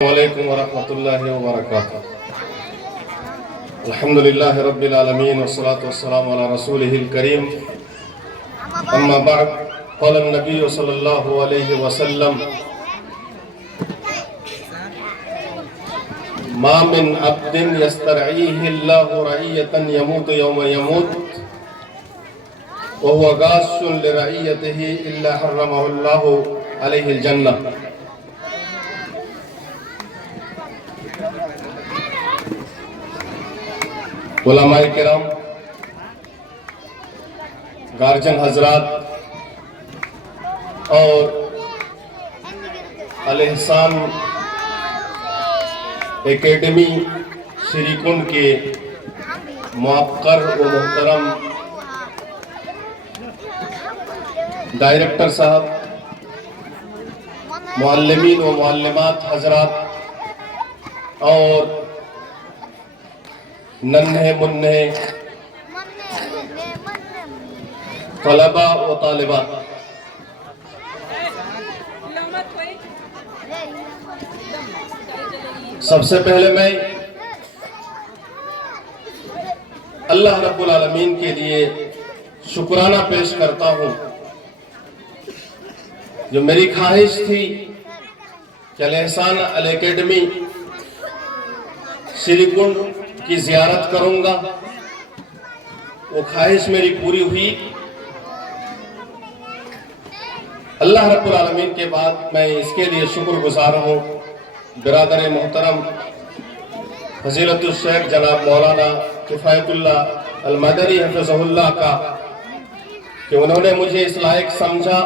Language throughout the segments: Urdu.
علیکم ورحمۃ اللہ وبرکاتہ۔ الحمدللہ رب العالمین والصلاة والسلام علی رسولہ الکریم، اما بعد، قال النبی صلی اللہ علیہ وسلم: ما من عبد یسترعیہ اللہ رعیۃ یموت یوم یموت وهو غاش لرعیتہ الا حرمہ اللہ علیہ الجنہ۔ علماء کرام، گارجن حضرات اور الاحسان اکیڈمی شری کنڈ کے موقر و محترم ڈائریکٹر صاحب، معلمین و معلمات حضرات اور ننھے منھے طلباء و طالبات، سب سے پہلے میں اللہ رب العالمین کے لیے شکرانہ پیش کرتا ہوں، جو میری خواہش تھی کہ الاحسان اکیڈمی شری کنڈ کی زیارت کروں گا، وہ خواہش میری پوری ہوئی۔ اللہ رب العالمین کے بعد میں اس کے لیے شکر گزار ہوں برادر محترم فضیلت الشیخ جناب مولانا کفایت اللہ المدنی حفظہ اللہ کا، کہ انہوں نے مجھے اس لائق سمجھا،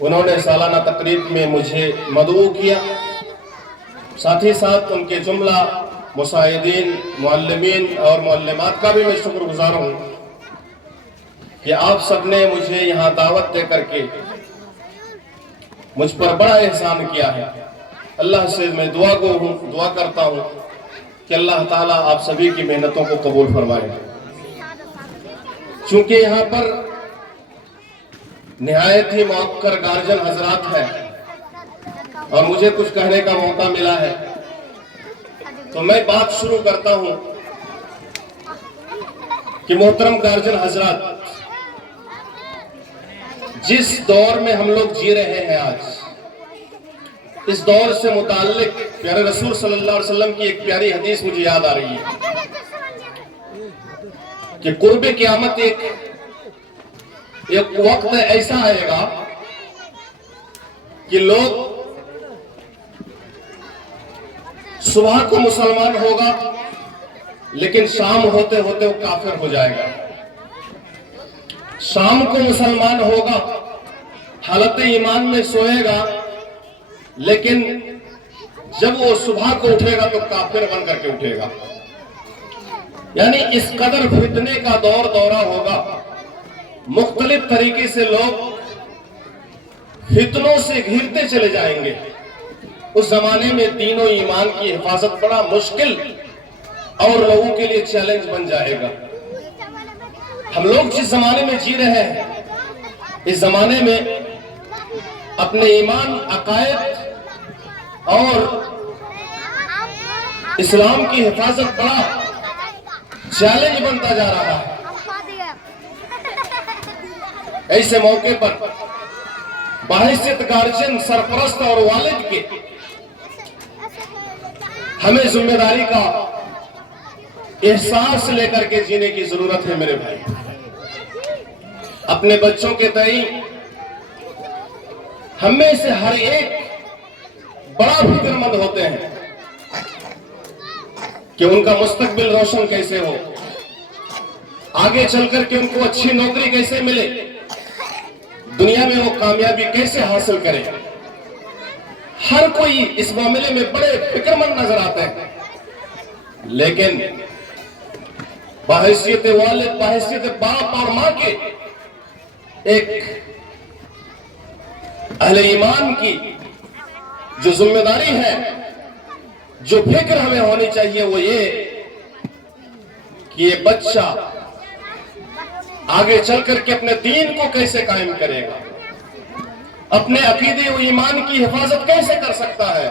انہوں نے سالانہ تقریب میں مجھے مدعو کیا، ساتھ ہی ساتھ ان کے جملہ مساعدین، معلمین اور معلمات کا بھی میں شکر گزار ہوں کہ آپ سب نے مجھے یہاں دعوت دے کر کے مجھ پر بڑا احسان کیا ہے۔ اللہ سے میں دعا کرتا ہوں کہ اللہ تعالیٰ آپ سبھی کی محنتوں کو قبول فرمائے۔ چونکہ یہاں پر نہایت ہی موقر گارجن حضرات ہیں اور مجھے کچھ کہنے کا موقع ملا ہے، تو میں بات شروع کرتا ہوں کہ محترم گارجن حضرات، جس دور میں ہم لوگ جی رہے ہیں آج، اس دور سے متعلق پیارے رسول صلی اللہ علیہ وسلم کی ایک پیاری حدیث مجھے یاد آ رہی ہے کہ قرب قیامت ایک وقت ایسا آئے گا کہ لوگ صبح کو مسلمان ہوگا لیکن شام ہوتے ہوتے وہ کافر ہو جائے گا، شام کو مسلمان ہوگا، حالت ایمان میں سوئے گا، لیکن جب وہ صبح کو اٹھے گا تو کافر بن کر کے اٹھے گا۔ یعنی اس قدر فتنے کا دورہ ہوگا، مختلف طریقے سے لوگ فتنوں سے گھرتے چلے جائیں گے۔ اس زمانے میں دین و ایمان کی حفاظت بڑا مشکل اور لوگوں کے لیے چیلنج بن جائے گا۔ ہم لوگ جس زمانے میں جی رہے ہیں، اس زمانے میں اپنے ایمان، عقائد اور اسلام کی حفاظت بڑا چیلنج بنتا جا رہا ہے۔ ایسے موقع پر بحیثیت گارجن، سرپرست اور والد کے ہمیں ذمہ داری کا احساس لے کر کے جینے کی ضرورت ہے میرے بھائی۔ اپنے بچوں کے تئیں ہم میں سے ہر ایک بڑا فکر مند ہوتے ہیں کہ ان کا مستقبل روشن کیسے ہو، آگے چل کر کے ان کو اچھی نوکری کیسے ملے، دنیا میں وہ کامیابی کیسے حاصل کرے۔ ہر کوئی اس معاملے میں بڑے فکر مند نظر آتے ہیں، لیکن بحیثیت والد، بحیثیت باپ اور ماں کے ایک اہل ایمان کی جو ذمہ داری ہے، جو فکر ہمیں ہونی چاہیے، وہ یہ کہ یہ بچہ آگے چل کر کے اپنے دین کو کیسے قائم کرے گا، اپنے عقیدے و ایمان کی حفاظت کیسے کر سکتا ہے،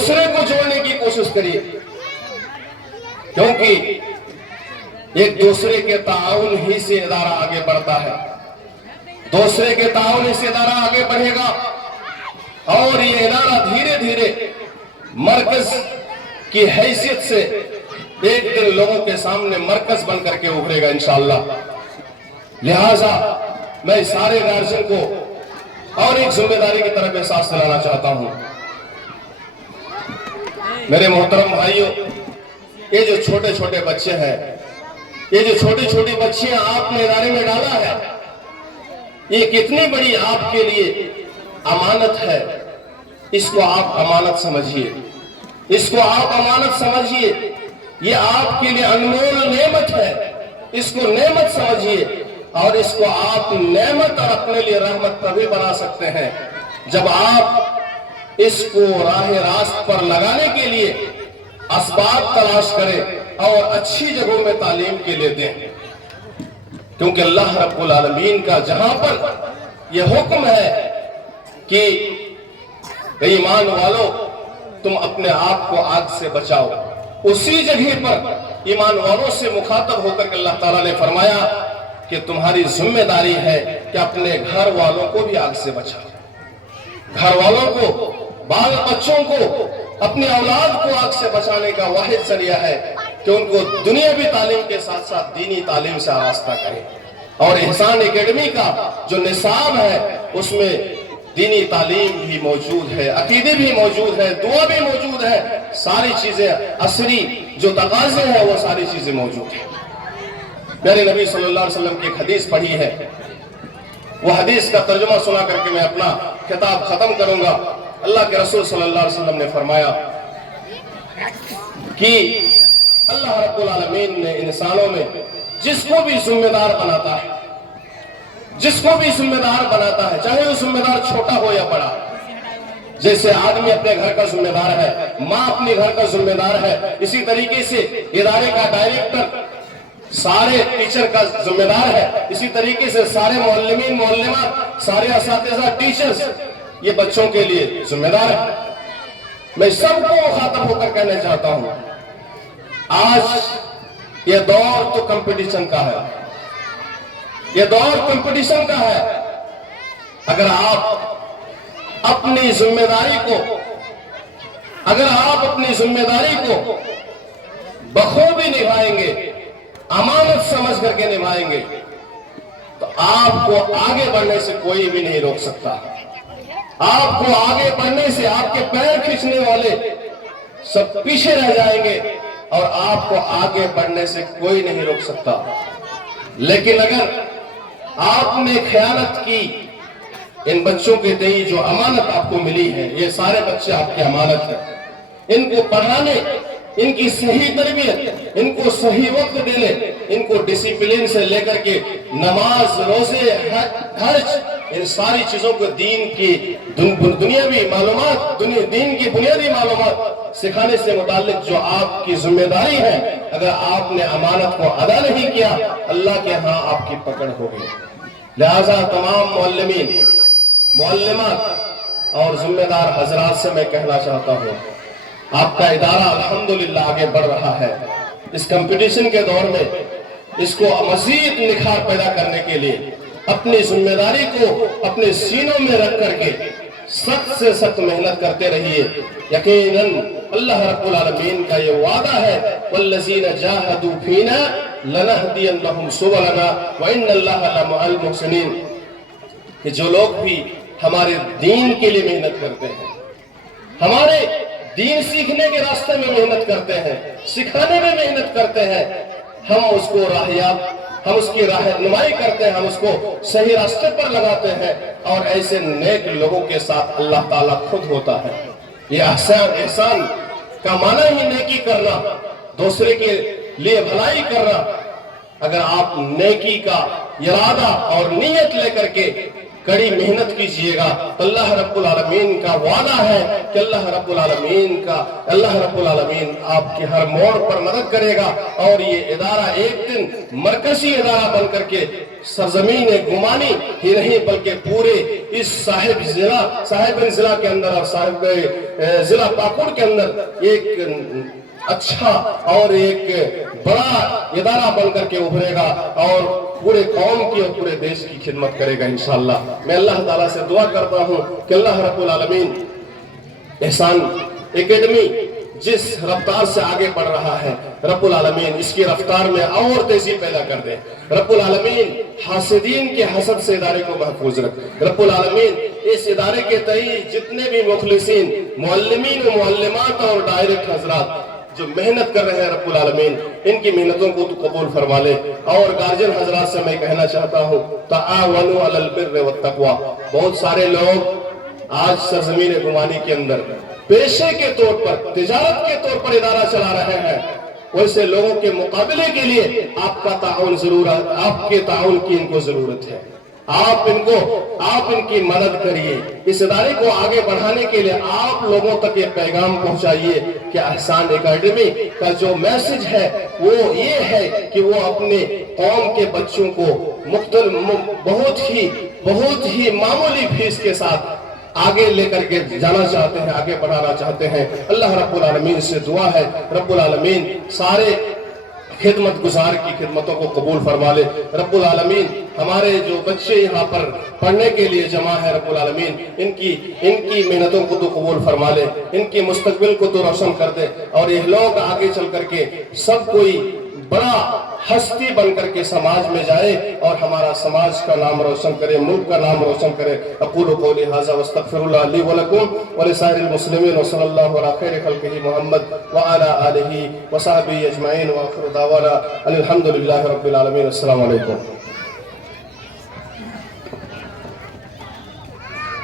دوسرے کو جوڑنے کی کوشش کریے، کیونکہ ایک دوسرے کے تعاون ہی سے ادارہ آگے بڑھتا ہے، دوسرے کے تعاون ہی سے ادارہ آگے بڑھے گا، اور یہ ادارہ دھیرے دھیرے مرکز کی حیثیت سے ایک دن لوگوں کے سامنے مرکز بن کر کے ابھرے گا انشاءاللہ۔ لہٰذا میں سارے گارجین کو اور ایک ذمہ داری کی طرف احساس دلانا چاہتا ہوں۔ میرے محترم بھائیوں، یہ جو چھوٹے چھوٹے بچے ہیں، یہ جو چھوٹی چھوٹی بچیاں آپ نے ادارے میں ڈالا ہے، یہ کتنی بڑی آپ کے لیے امانت ہے، اس کو آپ امانت سمجھیے، اس کو آپ امانت سمجھیے، یہ آپ کے لیے انمول نعمت ہے، اس کو نعمت سمجھیے، اور اس کو آپ نعمت اور اپنے لیے رحمت تبھی بنا سکتے ہیں جب آپ اس کو راہ راست پر لگانے کے لیے اسباب تلاش کریں اور اچھی جگہوں میں تعلیم کے لیے دیں، کیونکہ اللہ رب العالمین کا جہاں پر یہ حکم ہے کہ ایمان والو تم اپنے آپ کو آگ سے بچاؤ، اسی جگہ پر ایمان والوں سے مخاطب ہو کر کے اللہ تعالیٰ نے فرمایا کہ تمہاری ذمہ داری ہے کہ اپنے گھر والوں کو بھی آگ سے بچاؤ، گھر والوں کو، بال بچوں کو، اپنی اولاد کو آگ سے بچانے کا واحد ذریعہ ہے کہ ان کو دنیاوی تعلیم کے ساتھ ساتھ دینی تعلیم سے آراستہ کریں، اور احسان اکیڈمی کا جو نصاب ہے اس میں دینی تعلیم بھی موجود ہے، عقیدے بھی موجود ہے، دعا بھی موجود ہے، ساری چیزیں عصری جو تقاضے ہیں وہ ساری چیزیں موجود ہیں۔ میرے نبی صلی اللہ علیہ وسلم کی ایک حدیث پڑھی ہے، وہ حدیث کا ترجمہ سنا کر کے میں اپنا خطاب ختم کروں گا۔ اللہ کے رسول صلی اللہ علیہ وسلم نے فرمایا کہ اللہ رب العالمین نے انسانوں میں جس کو بھی ذمہ دار بناتا ہے، جس کو بھی ذمہ دار بناتا ہے، چاہے وہ ذمہ دار چھوٹا ہو یا بڑا، جیسے آدمی اپنے گھر کا ذمہ دار ہے، ماں اپنے گھر کا ذمہ دار ہے، اسی طریقے سے ادارے کا ڈائریکٹر سارے ٹیچر کا ذمہ دار ہے، اسی طریقے سے سارے معلمین معلمات، سارے اساتذہ ٹیچرز یہ بچوں کے لیے ذمہ دار ہے۔ میں سب کو مخاطب ہو کر کہنا چاہتا ہوں، آج یہ دور تو کمپٹیشن کا ہے، یہ دور کمپٹیشن کا ہے۔ اگر آپ اپنی ذمہ داری کو بخوبی نبھائیں گے، امانت سمجھ کر کے نبھائیں گے، تو آپ کو آگے بڑھنے سے کوئی بھی نہیں روک سکتا۔ آپ کو آگے بڑھنے سے آپ کے پیر کھینچنے والے سب پیچھے رہ جائیں گے، اور آپ کو آگے بڑھنے سے کوئی نہیں روک سکتا۔ لیکن اگر آپ نے خیانت کی، ان بچوں کے تئیں جو امانت آپ کو ملی ہے، یہ سارے بچے آپ کی امانت ہیں، ان کو پڑھانے، ان کی صحیح تربیت، ان کو صحیح وقت دینے، ان کو ڈسپلن سے لے کر کے نماز، روزے، حج، ان ساری چیزوں کو دین کی دنیاوی معلومات، دین کی بنیادی معلومات سکھانے سے متعلق جو آپ کی ذمہ داری ہے، اگر آپ نے امانت کو ادا نہیں کیا، اللہ کے ہاں آپ کی پکڑ ہوگی۔ لہذا تمام معلمین، معلمات اور ذمہ دار حضرات سے میں کہنا چاہتا ہوں، آپ کا ادارہ الحمدللہ آگے بڑھ رہا ہے۔ اس کمپٹیشن کے دور میں اس کو مزید نکھار پیدا کرنے کے لیے اپنی ذمہ داری کو اپنے سینوں میں رکھ کر کے سخت سے سخت محنت کرتے رہیے۔ یقیناً اللہ رب العالمین کا یہ وعدہ ہے، وَالَّذِينَ جَاهَدُوا فِينَا لَنَهْدِيَنَّهُمْ سُبُلَنَا وَإِنَّ اللَّهَ لَمَعَ الْمُحْسِنِينَ، کہ جو لوگ بھی ہمارے دین کے لیے محنت کرتے ہیں، ہمارے دین سیکھنے کے راستے میں محنت کرتے ہیں، سکھانے میں محنت کرتے ہیں، ہم اس کو ہم اس کی رہنمائی کرتے ہیں، ہم اس کو صحیح راستے پر لگاتے ہیں، اور ایسے نیک لوگوں کے ساتھ اللہ تعالیٰ خود ہوتا ہے۔ یہ احسان کا معنی ہی نیکی کرنا، دوسرے کے لیے بھلائی کرنا۔ اگر آپ نیکی کا ارادہ اور نیت لے کر کے کڑی محنت کیجئے گا تو اللہ رب العالمین کا وعدہ ہے کہ اللہ رب العالمین آپ کے ہر موڑ پر مدد کرے گا، اور یہ ادارہ ایک دن مرکزی ادارہ بن کر کے سرزمین گمانی ہی نہیں بلکہ پورے اس صاحب ضلع کے اندر اور صاحب ضلع پاکوڑ کے اندر ایک اچھا اور ایک بڑا ادارہ بن کر کے ابھرے گا اور پورے قوم کی اور پورے دیش کی خدمت کرے گا انشاءاللہ۔ میں اللہ تعالیٰ سے دعا کرتا ہوں کہ اللہ رب العالمین احسان اکیڈمی جس رفتار سے آگے بڑھ رہا ہے، رب العالمین اس کی رفتار میں اور تیزی پیدا کر دے۔ رب العالمین حاسدین کے حسد سے ادارے کو محفوظ رکھ۔ رب العالمین اس ادارے کے تئیں جتنے بھی مخلصین، معلمین و معلمات اور ڈائریکٹ حضرات جو محنت کر رہے ہیں، رب العالمین ان کی محنتوں کو تو قبول فرما لے۔ اور گارجن حضرات سے میں کہنا چاہتا ہوں تعاونوا علی البر والتقوی۔ بہت سارے لوگ آج سرزمین گمانی کے اندر پیشے کے طور پر، تجارت کے طور پر ادارہ چلا رہے ہیں، ویسے لوگوں کے مقابلے کے لیے آپ کا تعاون آپ کے تعاون کی ان کو ضرورت ہے۔ آپ ان کی مدد کریے۔ اس ادارے کو آگے بڑھانے کے لیے آپ لوگوں تک یہ پیغام پہنچائیے کہ احسان اکیڈمی کا جو میسج ہے وہ یہ ہے کہ وہ اپنے قوم کے بچوں کو بہت ہی معمولی فیس کے ساتھ آگے لے کر کے جانا چاہتے ہیں، آگے بڑھانا چاہتے ہیں۔ اللہ رب العالمین سے دعا ہے رب العالمین سارے خدمت گزار کی خدمتوں کو قبول فرما لے۔ رب العالمین ہمارے جو بچے یہاں پر پڑھنے کے لیے جمع ہے، رب العالمین ان کی محنتوں کو تو قبول فرما لے، ان کی مستقبل کو تو روشن کر دے، اور یہ لوگ آگے چل کر کے سب کوئی بڑا ہستی بن کر کے سماج میں جائے اور ہمارا سماج کا نام روشن کرے، ملک کا نام روشن کرے۔ اقول قولی ھذا واستغفر اللہ لی ولکم ولسائر المسلمین وصلی اللہ علی خیر خلقہ محمد وعلی آلہ وصحبہ اجمعین، وآخر دعوانا ان الحمد للہ رب العالمین۔ السلام علیکم۔